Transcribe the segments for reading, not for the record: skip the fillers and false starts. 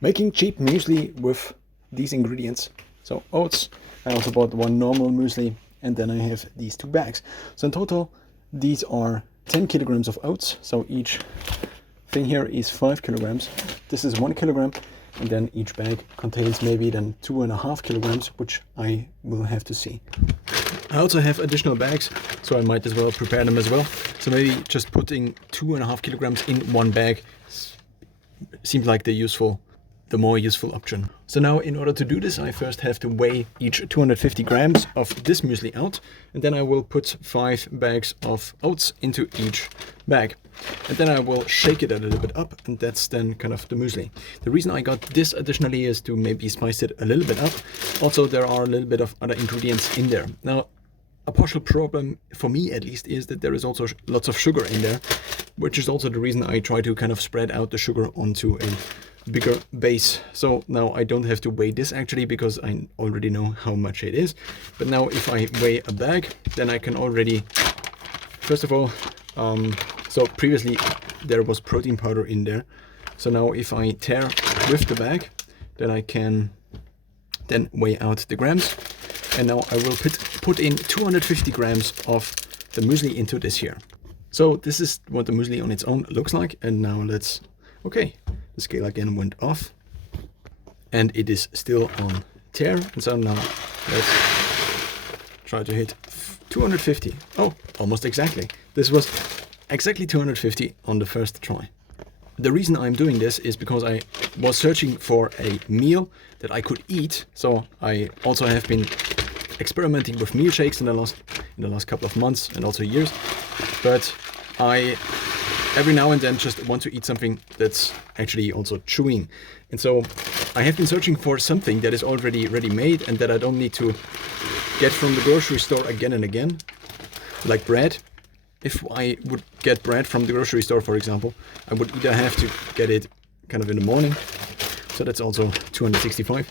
Making cheap muesli with these ingredients. So oats, I also bought one normal muesli, and then I have these 2 bags. So in total, these are 10 kilograms of oats. So each thing here is 5 kilograms. This is 1 kilogram, and then each bag contains maybe then 2.5 kilograms, which I will have to see. I also have additional bags, so I might as well prepare them as well. So maybe just putting 2.5 kilograms in one bag seems like the more useful option. So now in order to do this, I first have to weigh each 250 grams of this muesli out, and then I will put 5 bags of oats into each bag. And then I will shake it a little bit up, and that's then kind of the muesli. The reason I got this additionally is to maybe spice it a little bit up. Also, there are a little bit of other ingredients in there. Now, a partial problem, for me at least, is that there is also lots of sugar in there, which is also the reason I try to kind of spread out the sugar onto a bigger base. So now I don't have to weigh this actually, because I already know how much it is. But now if I weigh a bag, then I can already, first of all, so previously there was protein powder in there. So now if I tear with the bag, then I can then weigh out the grams. And now I will put in 250 grams of the muesli into this here. So this is what the muesli on its own looks like. And now let's, okay, the scale again went off and it is still on tear. And so now let's try to hit 250. Oh, almost exactly. This was exactly 250 on the first try. The reason I'm doing this is because I was searching for a meal that I could eat. So I also have been experimenting with meal shakes in the last couple of months and also years, but I every now and then just want to eat something that's actually also chewing. And so I have been searching for something that is already ready-made and that I don't need to get from the grocery store again and again, like bread. If I would get bread from the grocery store, for example, I would either have to get it kind of in the morning, so that's also 265,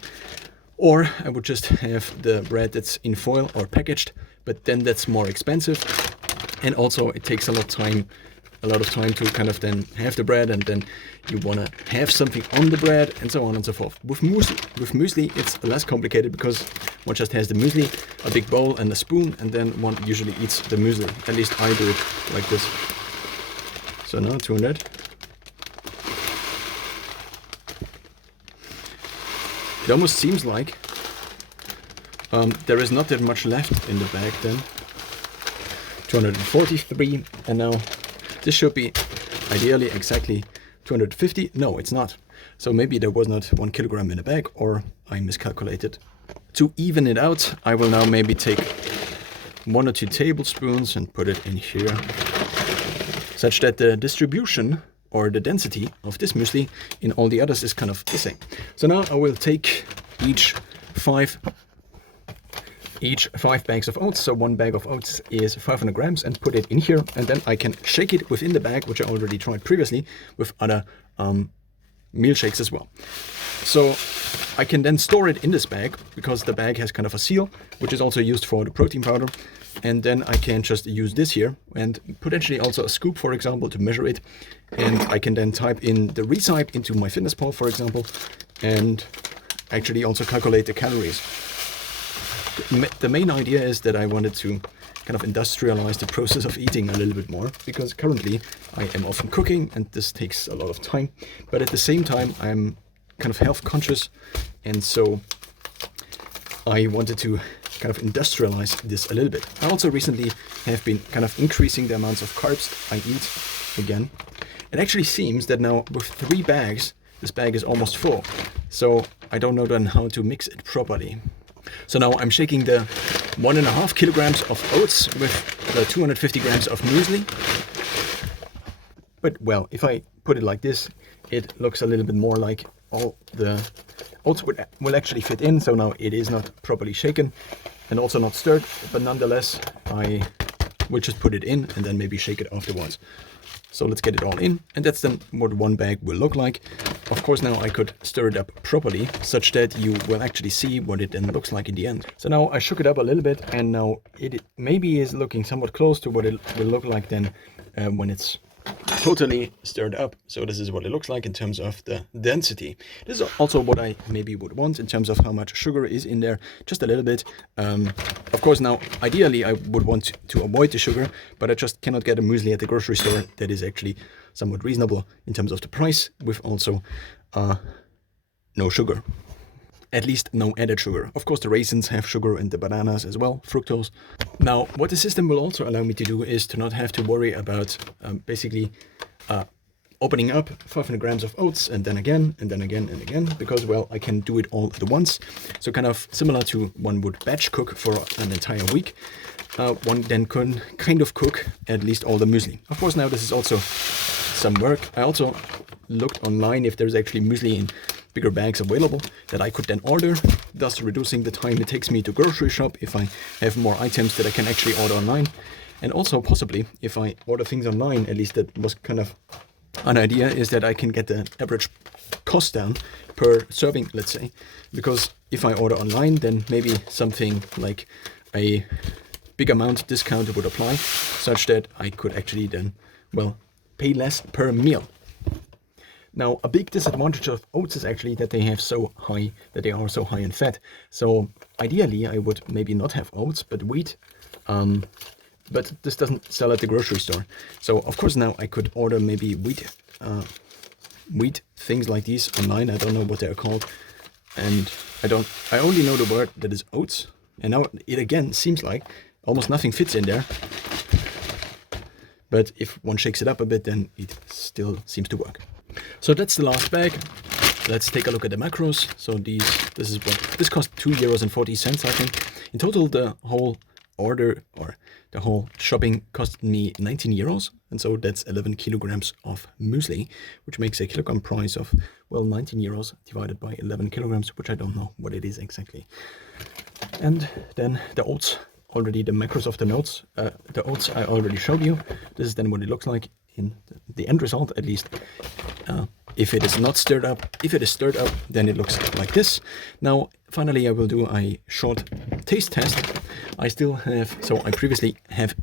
or I would just have the bread that's in foil or packaged, but then that's more expensive. And also it takes a lot of time to kind of then have the bread, and then you want to have something on the bread and so on and so forth. With muesli, it's less complicated because one just has the muesli, a big bowl and a spoon, and then one usually eats the muesli. At least I do it like this. So now 200. It almost seems like there is not that much left in the bag then. 243, and now this should be ideally exactly 250. No, it's not. So maybe there was not 1 kilogram in the bag, or I miscalculated. To even it out, I will now maybe take 1 or 2 tablespoons and put it in here, such that the distribution or the density of this muesli in all the others is kind of the same. So now I will take each 5 bags of oats, so 1 bag of oats is 500 grams, and put it in here, and then I can shake it within the bag, which I already tried previously with other meal shakes as well. So I can then store it in this bag, because the bag has kind of a seal, which is also used for the protein powder. And then I can just use this here and potentially also a scoop, for example, to measure it. And I can then type in the recipe into MyFitnessPal, for example, and actually also calculate the calories. The main idea is that I wanted to kind of industrialize the process of eating a little bit more, because currently I am often cooking and this takes a lot of time. But at the same time, I'm kind of health conscious, and so I wanted to kind of industrialize this a little bit. I also recently have been kind of increasing the amounts of carbs I eat again. It actually seems that now with 3 bags, this bag is almost full. So I don't know then how to mix it properly. So now I'm shaking the 1.5 kilograms of oats with the 250 grams of muesli. But well, if I put it like this, it looks a little bit more like all the oats will actually fit in. So now it is not properly shaken and also not stirred, but nonetheless I will just put it in and then maybe shake it afterwards. So let's get it all in, and that's then what 1 bag will look like. Of course, now I could stir it up properly such that you will actually see what it then looks like in the end. So now I shook it up a little bit, and now it maybe is looking somewhat close to what it will look like then when it's totally stirred up. So this is what it looks like in terms of the density. This is also what I maybe would want in terms of how much sugar is in there, just a little bit. Of course, now ideally I would want to avoid the sugar, but I just cannot get a muesli at the grocery store that is actually somewhat reasonable in terms of the price, with also no sugar. At least no added sugar. Of course, the raisins have sugar and the bananas as well, fructose. Now, what the system will also allow me to do is to not have to worry about basically opening up 500 grams of oats and then again, and then again, and again, because, well, I can do it all at once. So kind of similar to one would batch cook for an entire week. One then can kind of cook at least all the muesli. Of course, now this is also some work. I also looked online if there's actually muesli in bigger bags available that I could then order, thus reducing the time it takes me to grocery shop if I have more items that I can actually order online. And also possibly if I order things online, at least that was kind of an idea, is that I can get the average cost down per serving, let's say, because if I order online, then maybe something like a big amount discount would apply, such that I could actually then, well, pay less per meal. Now, a big disadvantage of oats is actually that they are so high in fat. So ideally, I would maybe not have oats, but wheat. But this doesn't sell at the grocery store. So of course now I could order maybe wheat things like these online. I don't know what they're called, and I only know the word that is oats. And now it again seems like almost nothing fits in there. But if one shakes it up a bit, then it still seems to work. So that's the last bag. Let's take a look at the macros. So this cost €2.40, I think. In total, the whole order or the whole shopping cost me €19, and so that's 11 kilograms of muesli, which makes a kilogram price of, well, €19 divided by 11 kilograms, which I don't know what it is exactly. And then the oats, already the macros of the oats I already showed you. This is then what it looks like in the end result, at least. If it is not stirred up, if it is stirred up, then it looks like this. Now, finally, I will do a short taste test. I previously have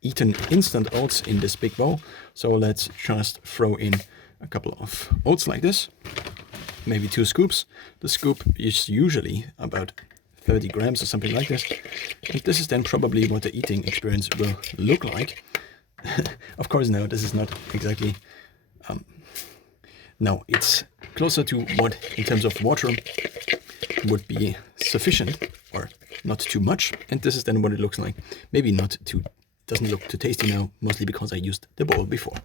eaten instant oats in this big bowl. So let's just throw in a couple of oats like this, maybe 2 scoops. The scoop is usually about 30 grams or something like this. And this is then probably what the eating experience will look like. Of course, no, this is not exactly. No, it's closer to what, in terms of water, would be sufficient, or not too much. And this is then what it looks like. Maybe not too, doesn't look too tasty now, mostly because I used the bowl before.